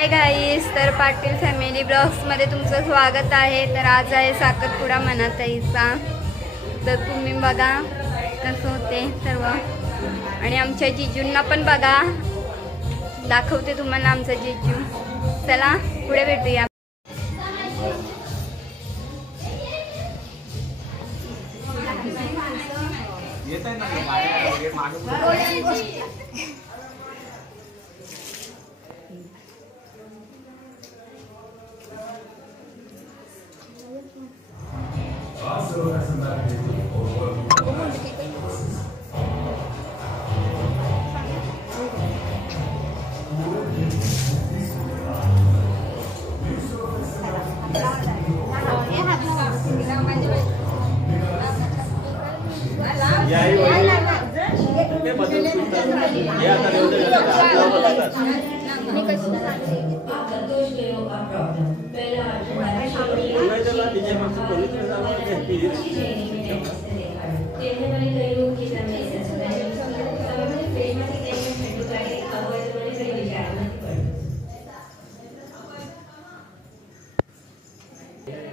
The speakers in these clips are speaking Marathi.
हाय गाईस, तर पाटील फॅमिली ब्लॉग्स मध्ये तुमचं स्वागत आहे। तर आज आहे साखरपुडा मनाताईचा, तर तुम्ही बघा कसं होते सर्व, आणि आमच्या जिजूंना पण बघा, दाखवते तुम्हाला आमचा जिजू। चला पुढे भेटूया।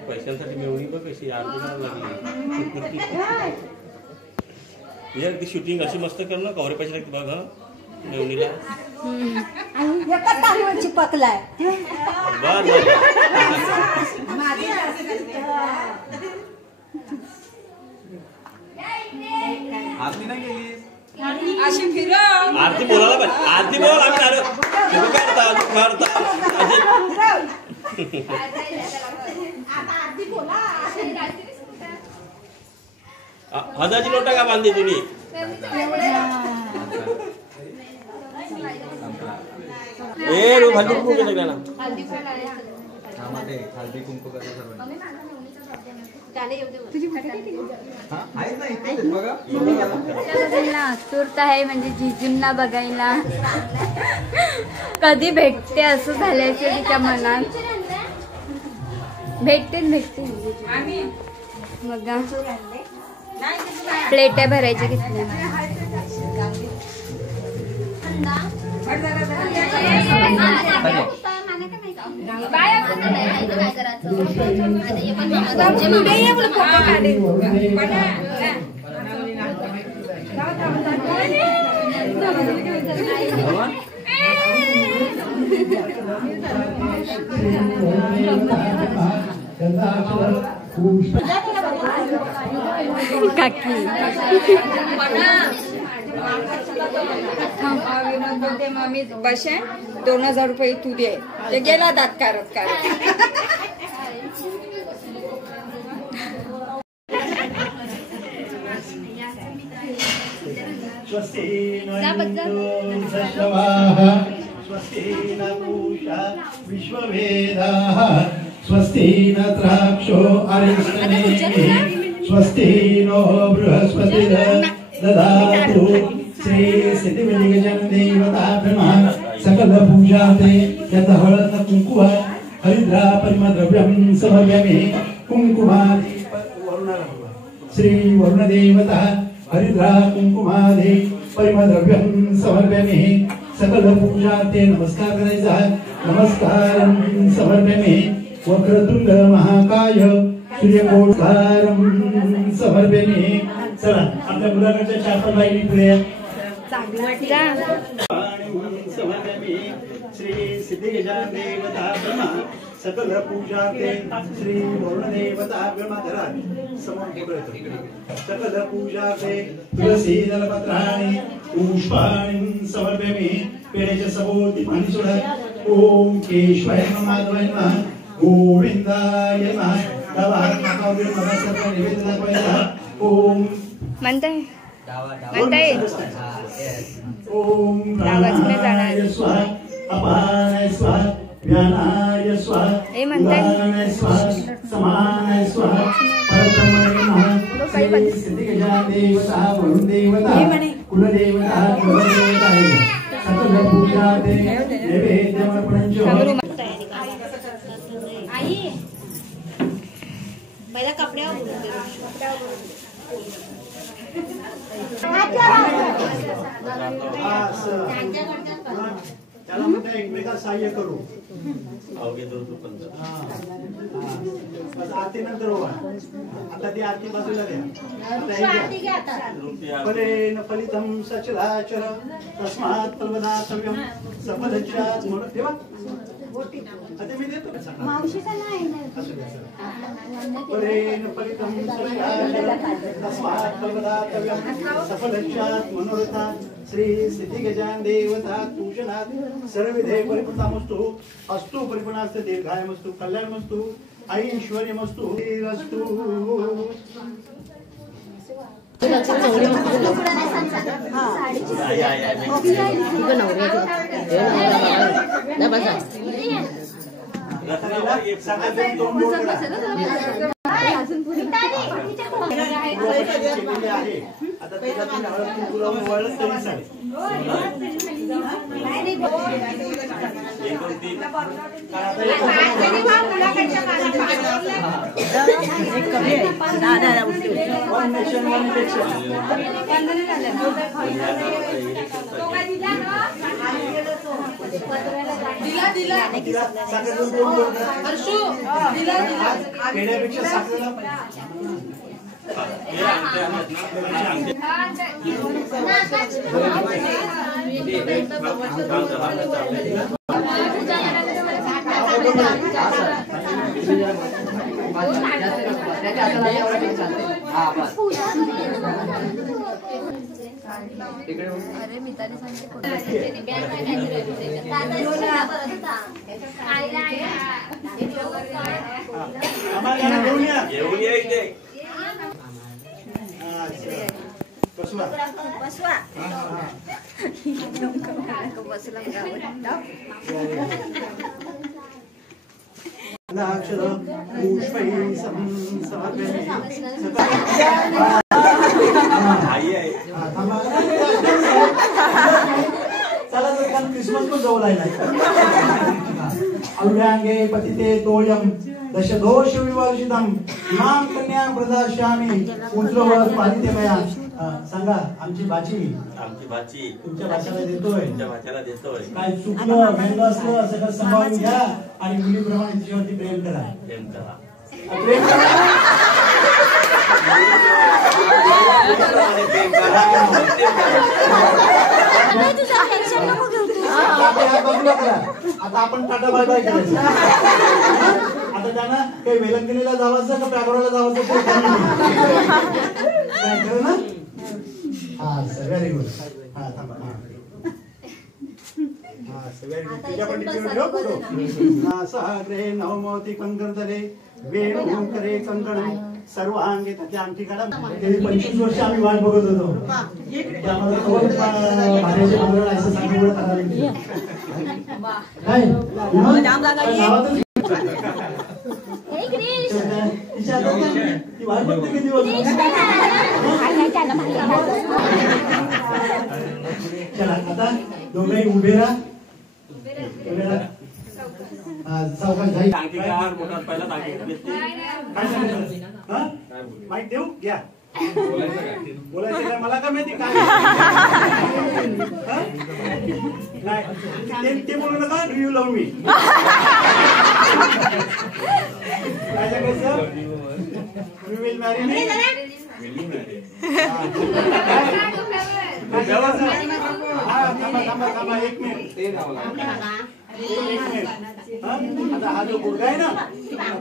पैशांसाठी मिळवणी बघ कशी लागली। ती शूटिंग अशी मस्त कर ना, कवरे पैसे लागते बघ मिळवणीला। एका तांदूळची पकलाय आरती नाही केली, अशी फिरव आरती बोलायला पाहिजे। आरती बोल, आम्ही हजारची नोटा का बांधली तुम्ही? हल्दी कुंकू सगळ्यांना हल्दी कुंकू आतुरता आहे म्हणजे जिजूंना बघायला कधी भेटते असं झाल्याचं तिच्या मनात। भेटते बघा, प्लेट्या भरायच्या घेतल्या। काकी मी बसे 2000 रुपये तू दे, ते गेला दात कारत कारत। स्वस्ति न पूषा विश्ववेदाः, स्वस्ति न द्राक्षो अरिष्टनेमिः, स्वस्ति नो बृहस्पतिर्दधातु। श्री सिद्धिविनायक देवताभ्यः सकल पूजाते यत् हळद कुंकुम हरिद्रा परिमद्रव्यं समर्पयामि। कुंकुमादि श्री वरुण देवता हरिद्रा कुंकुमादि परिमद्रव्यं समर्पयामि। सकल पूजाते नमस्कार करायचा, नमस्कारं समर्पयामि। वक्रतुंड महाकाय सूर्यकोटकारं समर्पयामि। चला आपल्या मुलांच्या चार बाई पुढे श्री सिद्धिगजा देवता ब्रह्मा सकल पूजाते श्री वरुण देवता ब्रह्मधरा सकल पूजाते तुलसी दलपत्राणि पुष्पाणि समर्पयामि। पेढ्याच्या सभोवती पाणी सोडा। ओम केशवाय नमः, माधवाय नमः, गोविंदाय नमः। निवेदन दाखवायचा। ओम म्हणताय ओम प्राणाय स्वाहा, अपानाय स्वाहा, व्यानाय स्वाहा, उदानाय स्वाहा, समानाय स्वाहा, परब्रह्मणे नमः। श्री सिद्धिगजा देवता वरुण देवता कुलदेवता कुलदेवता सकल पूजाते नैवेद्यमर्पणं। आई पहिला कपड्यावर त्याला म्हणते एकमेकाला सहाय्य करू. बस आरती नंतर होवा. आता ती आरती बाजूला द्या. फलेन फलितं सचराचर तस्मात् फलवदातव्यं सफलस्यात् म्हणून ठेवा. आता मी देतो का फलेन फलितं सचराचर तस्मात् फलवदातव्यं सफलस्यात् मनोरथात् श्री सिद्धी गजानन देवता पूजनात् सर्वविधे परिपूर्णमस्तु अस्तु परिपूर्णास्तु दीर्घायमस्तु कल्याणमस्तु ऐश्वर्यमस्तु रस्तु. आता खेड्यापेक्षा साखरेला अरे मी तरी सांगते चला तर काल क्रिसमस पण जवळ आहे. अव्यांगे पतिते तोयम दशदोष विवर्षितम इमाम कन्या प्रदास्यामि पुत्रवत पालिते मया. सांगा आमची भाची तुमच्या भाषेला देतोय. काय चुकलं वेगळं असलं सगळं सांभाळून घ्या आणि मुलीप्रमाणे तिच्यावरती प्रेम करा. आता आपण टाटा बाय बाय करायचं. आता त्यांना काही वेलंकणीला जावायचं का पॅगोडाला जावायचं काय करू ना. हा सर व्हेरी गुड. हा थांबा. सागरे नवमोती कंकणतले वेणू करे कंकण सर्वांगे त्याच्या अंगठी काढा. 25 वर्ष आम्ही वाट बघत होतो. भाड्याचे मंगळ असं सांगितलं काय ती वाट बघते किती वर्ष. चला आता दोघेही उभे राहा. सावकाश जाईल. माईक देऊ घ्या. बोलायचं काय मला का माहिती काय ते बोलू नका. रिव्ह्यू लावून मी काय सांगायचं. You will marry me. थांबा 1 मिनिट. आता हा जो गुडघा आहे ना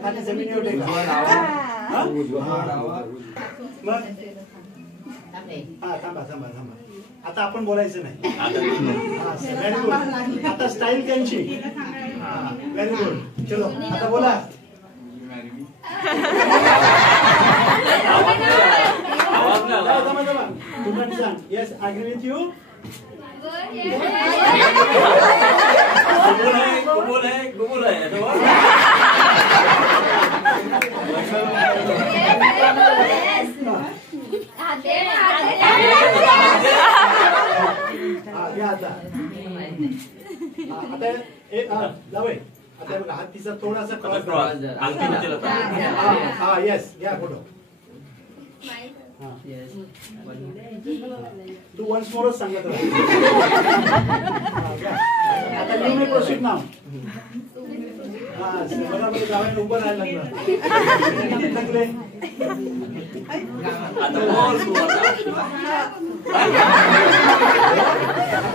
खाली जमिनीवर टेका. मग हा थांबा. आता आपण बोलायचं नाही. Very good. आता स्टाईल त्यांची. Very good. चलो आता बोला. Yes I agree with you. आता बघा हात तिचा थोडासा क्रॉस. हा येस घ्या फोटो. तू वन्स मोरच सांगत राहा. आता यू मे प्रोसीड नाव. बरोबर जावयाला उभं राहायला लागलं. किती थकले? आता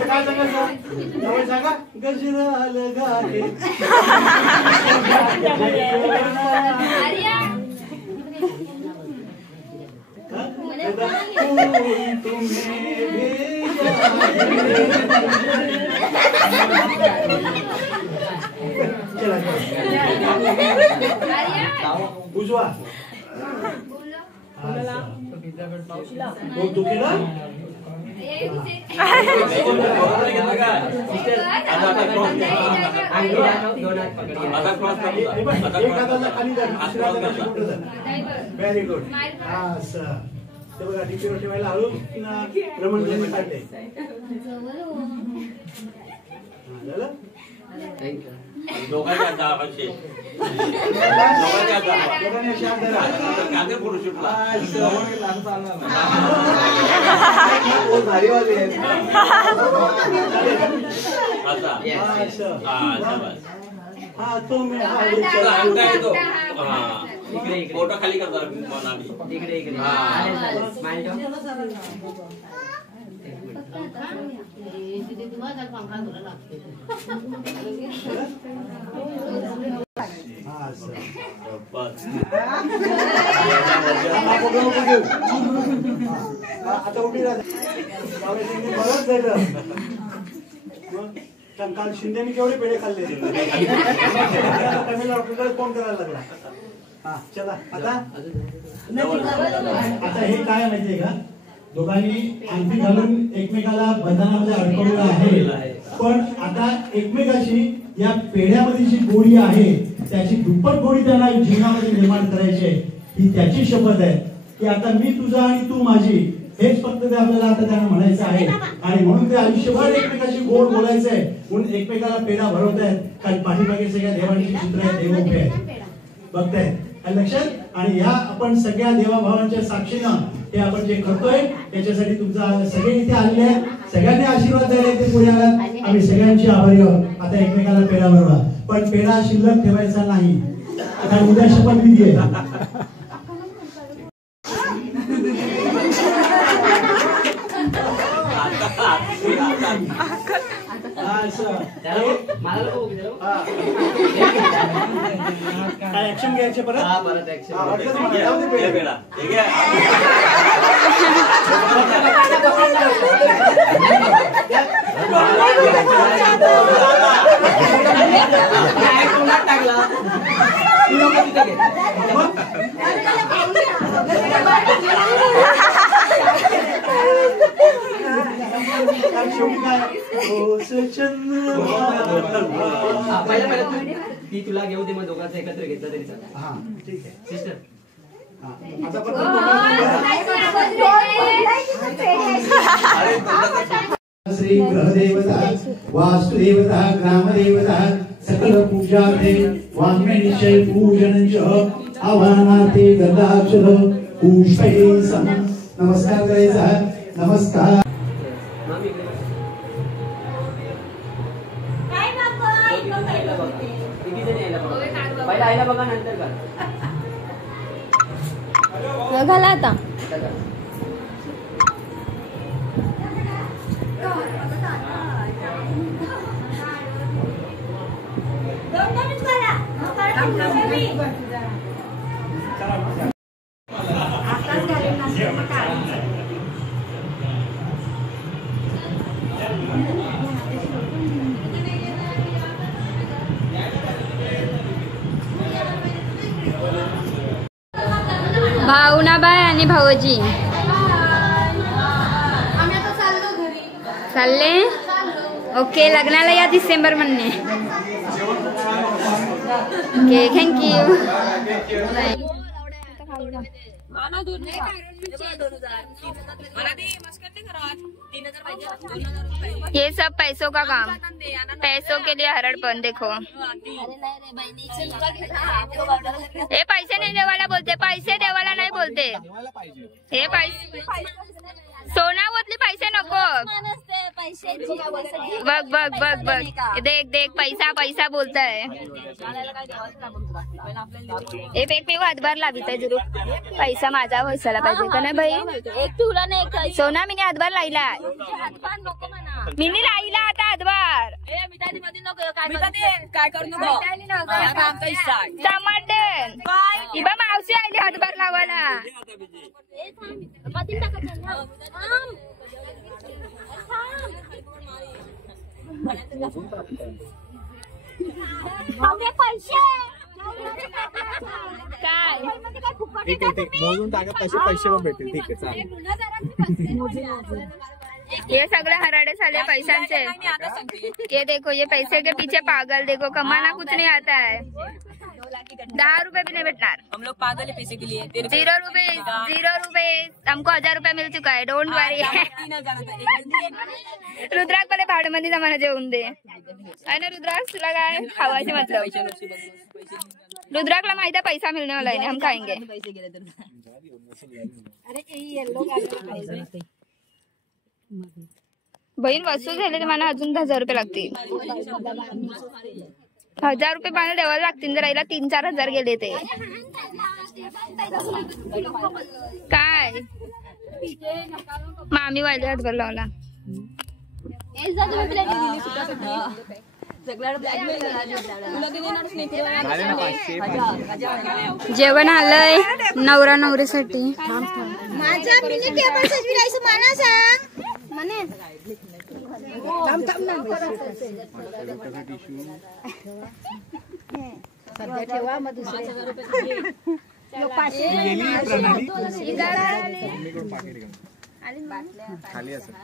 काय सांगायचं? जावई सांगा. गजरा लगाके उजवा दुखेला व्हेरी गुड. ते बघा टीपीवर ठेवायला हळूच रमण काढले. झालं. दोघांच्या दाबाचे फोटो खाली करतात. इकडे इकडे आता उभी राहा. बरंच झालं. काल शिंदेनी केवढे पेढे खाल्ले. तमिळनाडू फोन करायला लागला. हा चला आता हे काय माहितीये का? दोघांनी अंगठी घालून एकमेकाला बंधनामध्ये अडकवलेलं आहे. पण आता एकमेकाशी या पेढ्यामध्ये जी गोडी आहे त्याची दुप्पट गोडी त्यांना जीवनामध्ये निर्माण करायची आहे. ही त्याची शपथ आहे की आता मी तुझा आणि तू माझी, हेच फक्त ते आपल्याला आता त्यांना म्हणायचं आहे. आणि म्हणून ते आयुष्यभर एकमेकाशी गोड बोलायचं आहे. म्हणून एकमेकाला पेढा भरवत आहेत. कारण पाठीमागे सगळ्या देवांची चित्र आहेत, देव उभे आहेत, बघतायत लक्षात. आणि ह्या आपण सगळ्या देवाभावांच्या साक्षीनं हे आपण जे करतोय त्याच्यासाठी तुमचा सगळे इथे आलेले आहेत. सगळ्यांनी आशीर्वाद द्यायला इथे पुढे आलात. आम्ही सगळ्यांची आभारी आहोत. आता एकमेकाला पेढा भरवा, पण पेढा शिल्लक ठेवायचा नाही. कारण उद्या शपथविधी आहे. काय ऍक्शन घ्यायचे परत? परत ऍक्शन. ती तुला घेऊ दे, मग दोघांचं एकत्र घेतलं तरी चालेल. हा ठीक आहे सिस्टर. श्री ग्रहदेवता वास्तुदेवता ग्रामदेवता सकल पूजार्थे वाङ्मय निश्चय पूजनञ्च आवाहनार्थे गंधाक्षर पुष्पै सम. नमस्कार करायचा. नमस्कार. पहिला आईला बघा, नंतर का घाला आता. भावनाबाई आणि भाऊजी चालले. ओके, लग्नाला या डिसेंबर मध्ये. Okay, thank you. ये सब पैसों का काम, पैसों के लिए हरड़पन. देखो ये पैसे नहीं देवाला बोलते, पैसे देवाला नहीं बोलते. हे पैसे सोनावतले पैसे नको. बघ बघ बघ बघ देख देख पैसा पैसा बोलताय. एक मी हातभार लावित आहे जरूर. पैसा माझा व्हायला पाहिजे का नाही भाई. सोना मी हातभार लायला. मी लाईला आता हातभार. काय करू इबा मावशी आली हातभार लावायला. काय मोजून टाका तसे पैसे पण भेटतील. ठीक आहे चालेल. ये सगळे हराडे साले पैशांचे. ये देखो ये पैसे के पीछे पागल देखो. कमाना कुछ नहीं आता है. 10 रुपए भी नहीं भेटणार. हम लोग पागल है पैसे के लिए. 0 रुपए हमको 1000 रुपये मिल चुका है. डोंट वरी. रुद्राक पहिले भाडमध्ये जमाना जेवून दे. आणि रुद्राक तुला काय खावायचे मतलब. रुद्राकला माहिती है पैसा मिलने वाला है. हम खाएंगे. बहीण वस्तू झाले तर मला अजून 1000 रुपये लागतील. 1000 रुपये मला द्यावं लागतील. जर आईला 3-4 हजार गेले ते काय. मामी वायले हातभार लावला. जेवण आलंय नवरा नवरीसाठी.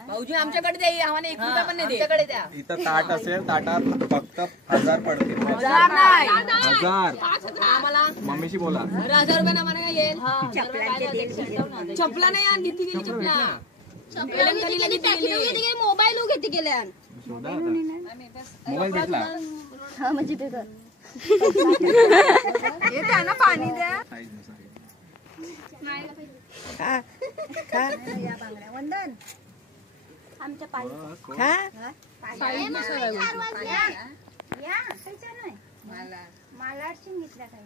भाऊजी आमच्याकडे द्या. आम्हाला 1 रुपया पण नाही. आमच्याकडे द्या. इथं ताट असेल. ताटात फक्त 1000 पडतील. 1000 नाही. 1000 आम्हाला मम्मीशी बोला. 1000 रुपये आम्हाला काय येईल. चपला नाही आणली. ती गेली चपला. मोबाईल घेते गेल्या. शोधा आता. मोबाईल भेटला. त्यांना पाणी द्या. वंदन आमच्या मला घेतल्या काय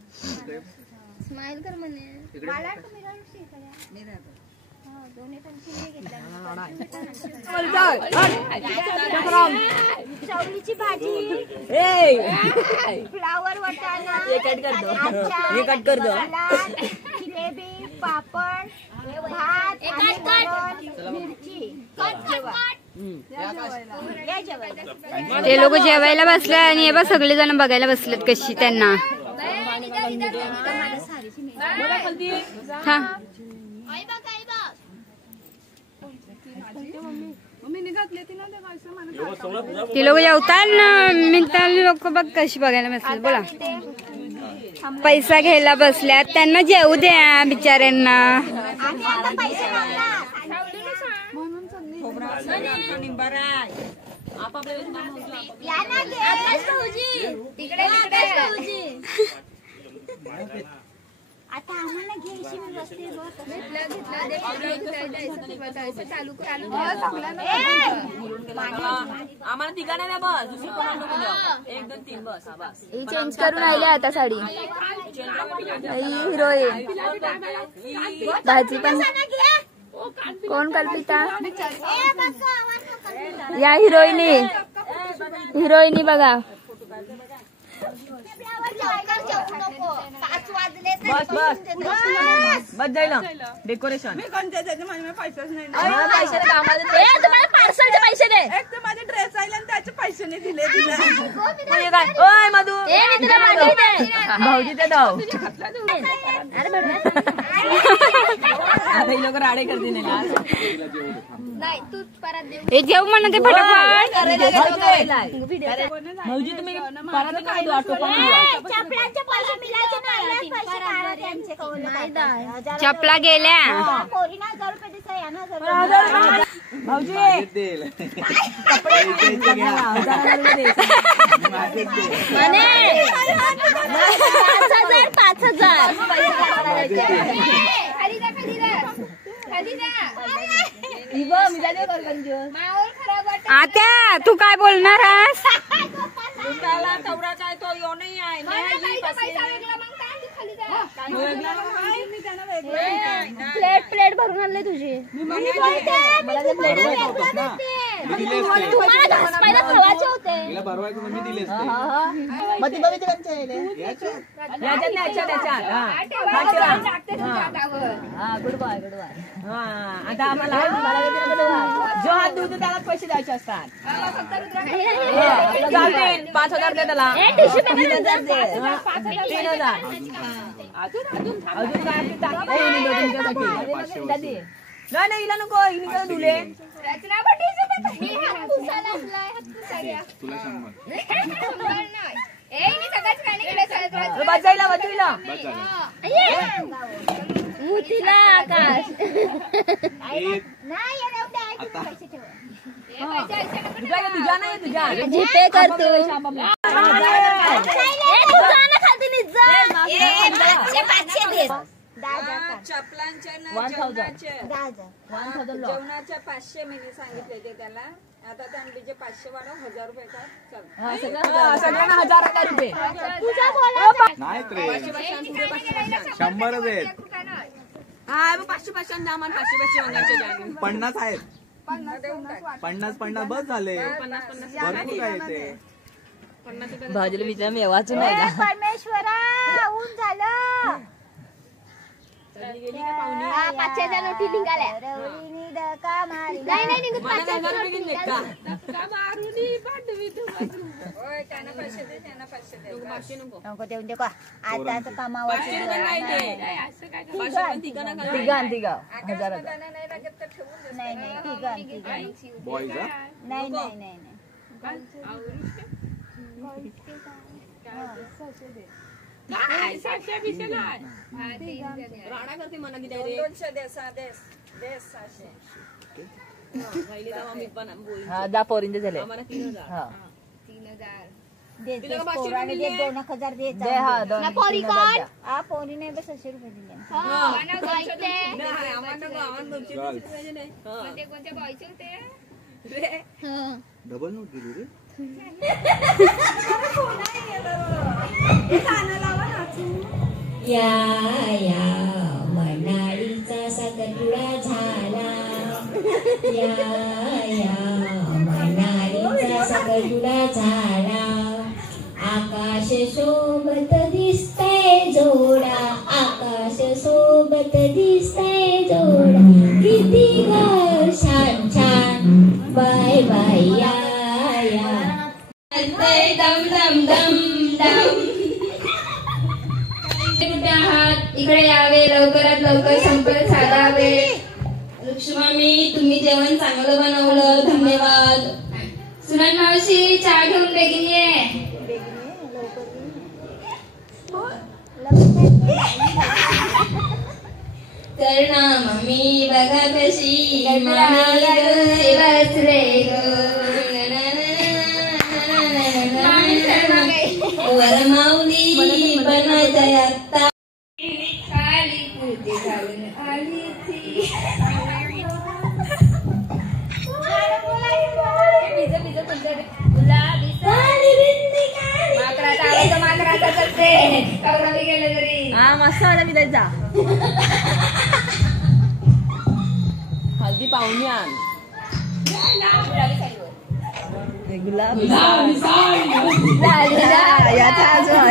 स्माइल कर म्हणे. मला चवळीची भाजी. फ्लावर वाटाणा. कट कर दो. जिलेबी पापड भात मिरची. ते लोक जेवायला बसले आणि हे बघ सगळे जण बघायला बसलेत कशी त्यांना. ते लोक जेवतात ना. मित्रांनी लोक बघ कशी बघायला बसले. बोला पैसा घ्यायला बसल्यात. त्यांना जेवू द्या बिचाऱ्यांना. आता आम्हाला घ्यायची आम्हाला ठिकाणा द्या. बस दुसरी कोणाला नको द्या. 1 2 3 बस. ही चेंज करून आले आता साडी. हिरोईन भाजी पण. कोण कल्पिता. या हिरोईनी बघा. बस बस बस जाईल डेकोरेशन. पार्सलचे पैसे दे. माझे ड्रेस आले आणि त्याचे पैसे नाही दिले. ओय मधू भाऊजी ते दाव. आता लोक राडे करते हे जेव म्हणा ते फटाफट. भाऊजी तुम्ही चपला गेल्या. भाऊजी 5000 आता तू काय बोलणार आहेस? तेवढा काय तो यो नाही आहे प्लेट भरून आणले तुझी. तुम्हाला घासपायला खवायचे होते. Good bye good bye. आता आम्हाला जो हात धुतो त्याला पैसे द्यायचे असतात. 5,000 दे त्याला. 3,000 दे. 3,000 अजून काय तुमच्यासाठी. नाही हिला नको हिला धुले. बजायला मुतीला आकाश. तुझ्या नाही तुझ्या जिपे करतो. चपलांच्या जेवणाच्या 500 महिने सांगितले ते त्याला. आता त्यांचे 500 वाढव 1,000 रुपये का. सगळ्यांना 1,000 रुपये. नाही रे 100 आहेत. हा 500 द्या मला. 500 50 आहेत. 50 बस झाले. भरपूर काय येते. भाजीला विचार मी वाचून नाही का. परमेश्वरा ऊन झालं. 500च्या नोटी निघाल्या. नाही निघत. 500च्या नोटी नको देऊन दे का आता कामावर. राणा करते म्हणा की 200 दे. 600 दहा पोरींचे झाले. 3,000 पोरी नाही 600 रुपये दिले. डबल नोट दिली रे. या मनाळीचा साखरपुडा झाला. या मनाळीचा साखरपुडा झाला. आकाश सोबत दिसतंय जोडा. आकाश सोबत दिसतंय जोडा. किती ग छान छान. बाय बाय या दम दम दम दम. कुठे आहात? इकडे यावे. लवकरात लवकर संपर्क साधावे. लक्ष्मी तुम्ही जेवण चांगलं बनवलं. धन्यवाद. सुनन मावशी चहा घेऊन बेगिन ये. तर ना मम्मी बघा कशी बसले वरमाऊली बनायच्या आता. खाली कुर्ती घालून आली ती. माकराचा करते कवरावी गेले तरी. हा मस्त आला मी द्यायचा. हल्दी पाहुणी आण. गुलाब याचा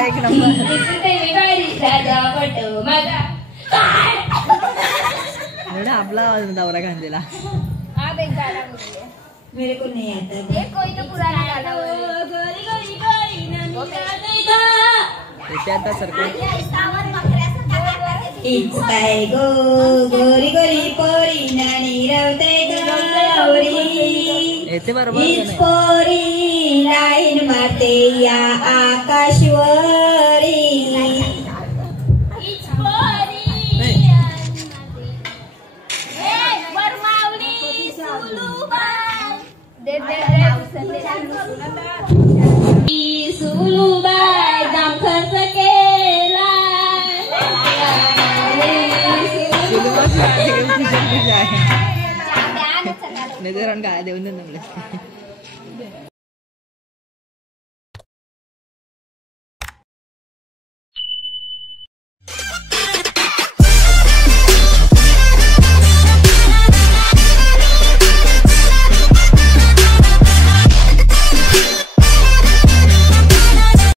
एक नंबर. आपला नवरा घातलेला. मेरे को नहीं आता. कोई तो पुराना गाना. आता सरकार इच काय गो गोरी गोरी पोरी नाणी रवते गौरी. येते बरोबर. इच पोरी लाईन मारते या आकाशवरी. सुलूबाई दाम खर्च केला. काय देऊन